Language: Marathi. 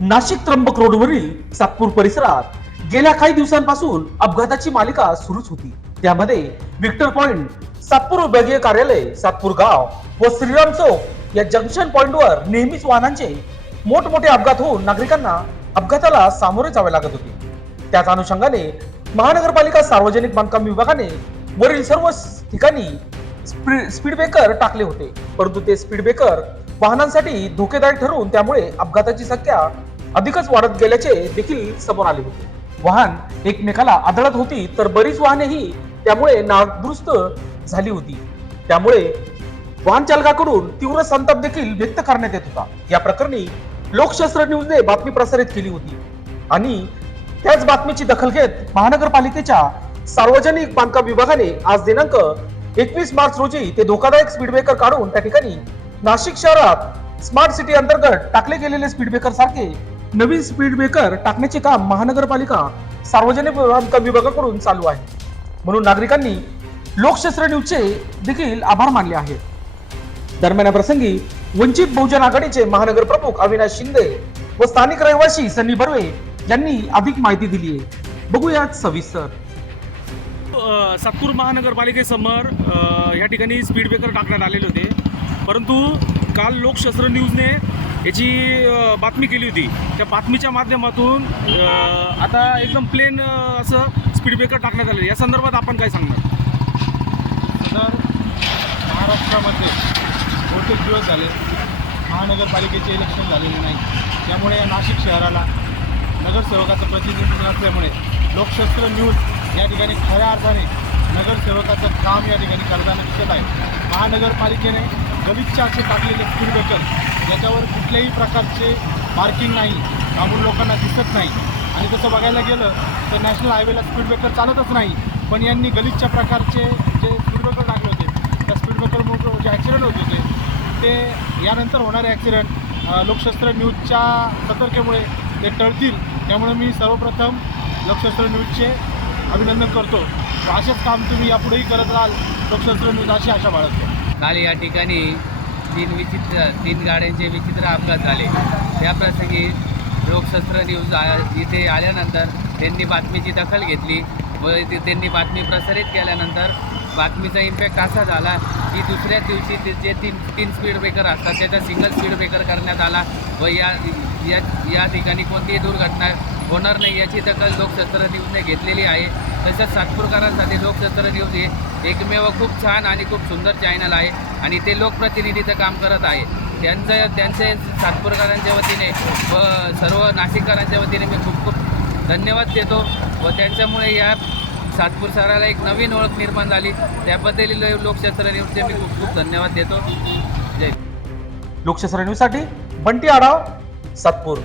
नाशिक त्र्यंबक रोडवरील सातपूर परिसरात गेल्या काही दिवसांपासून अपघाताची मालिका सुरूच होती. त्यामध्ये विक्टर पॉइंट सातपूर विभागीय कार्यालय सातपूर गाव व श्रीराम चौक या जंक्शन पॉइंटवर नेहमीच वाहनांचे मोठमोठे अपघात होऊन नागरिकांना अपघाताला सामोरे जावे लागत होते. त्याच अनुषंगाने महानगरपालिका सार्वजनिक बांधकाम विभागाने वरील सर्व ठिकाणी स्पीड ब्रेकर टाकले होते. परंतु ते स्पीड ब्रेकर वाहनांसाठी धोकेदायक ठरून त्यामुळे अपघाताची संख्या अधिकच वाढत गेल्याचे देखील समोर आले होते. वाहन एकमेकाला आदळत होती तर बरीच वाहनेही त्यामुळे नादुरुस्त झाली होती. त्यामुळे वाहन चालकाकडून तीव्र संताप देखील व्यक्त करण्यात येत होता. या प्रकरणी लोकशास्त्र न्यूजने बातमी प्रसारित केली होती. आणि त्याच बातमीची दखल घेत महानगरपालिकेच्या सार्वजनिक बांधकाम विभागाने आज दिनांक एकवीस मार्च रोजी ते धोकादायक स्पीड ब्रेकर काढून त्या ठिकाणी नाशिक शहरात स्मार्ट सिटी अंतर्गत टाकले गेलेले स्पीड ब्रेकर सारखे नवीन स्पीड ब्रेकर टाकण्याचे काम महानगरपालिका सार्वजनिक बांधकाम विभागाकडून चालू आहे. म्हणून नागरिकांनी लोकशास्त्र न्यूजचे देखील आभार मानले आहेत. दरम्यान प्रसंगी वंचित बहुजन आघाडीचे महानगर प्रमुख अविनाश शिंदे व स्थानिक रहिवासी सनी बर्वे यांनी अधिक माहिती दिली आहे. बघूयात सविस्तर. सातपूर महानगरपालिकेसमोर या ठिकाणी स्पीड ब्रेकर टाकण्यात आलेले होते. परंतु काल लोकशास्त्र न्यूजने याची बातमी केली होती. त्या बातमीच्या माध्यमातून आता एकदम प्लेन असं स्पीड ब्रेकर टाकण्यात आले या संदर्भात आपण काय सांगणार? तर महाराष्ट्रामध्ये बहुतेक दिवस झाले महानगरपालिकेचे इलेक्शन झालेले नाही. त्यामुळे या नाशिक शहराला नगरसेवकाचं प्रतिनिधित्व नसल्यामुळे लोकशास्त्र न्यूज या ठिकाणी खऱ्या अर्थाने नगरसेवकाचं काम या ठिकाणी करताना दिसत आहे. महानगरपालिकेने गलिच्छ असे टाकलेले स्पीड ब्रेकर याच्यावर कुठल्याही प्रकारचे मार्किंग नाही त्यामुळे लोकांना दिसत नाही. आणि तसं बघायला गेलं तर नॅशनल हायवेला स्पीड ब्रेकर चालतच नाही. पण यांनी गलिच्छ प्रकारचे जे स्पीडब्रेकर टाकले होते त्या स्पीडब्रेकरमुळे जे ॲक्सिडेंट होत होते ते यानंतर होणारे ॲक्सिडेंट लोकशास्त्र न्यूजच्या सतर्कतेमुळे ते टळतील. त्यामुळे मी सर्वप्रथम लोकशास्त्र न्यूजचे अभिनंदन करतो. असेच काम तुम्ही यापुढेही करत राहाल. लोकशास्त्र न्यूज अशी आशा बाळगतो. काल या ठिकाणी तीन विचित्र तीन गाड्यांचे विचित्र अपघात झाले. त्याप्रसंगी लोकशस्त्र न्यूज आ- इथे आल्यानंतर त्यांनी बातमीची दखल घेतली व त्यांनी बातमी प्रसारित केल्यानंतर बातमीचा इम्पॅक्ट असा झाला की दुसऱ्या दिवशी ते जे तीन तीन स्पीड ब्रेकर असतात त्याचा सिंगल स्पीड ब्रेकर करण्यात आला व या या या ठिकाणी कोणतीही दुर्घटना होणार नाही याची दखल लोकशस्त्र न्यूजने घेतलेली आहे. तसंच सातपूरकरांसाठी लोकशास्त्र न्यूज हे एकमेव खूप छान आणि खूप सुंदर चॅनल आहे आणि ते लोकप्रतिनिधीचं काम करत आहे. त्यांचं त्यांचे सातपूरकरांच्या वतीने व सर्व नाशिककरांच्या वतीने मी खूप खूप धन्यवाद देतो. व त्यांच्यामुळे या सातपूर शहराला एक नवीन ओळख निर्माण झाली. त्याबद्दल लोकशास्त्र न्यूजचे मी खूप खूप धन्यवाद देतो. जय लोकशास्त्र न्यूजसाठी बंटी आढाव सातपूर.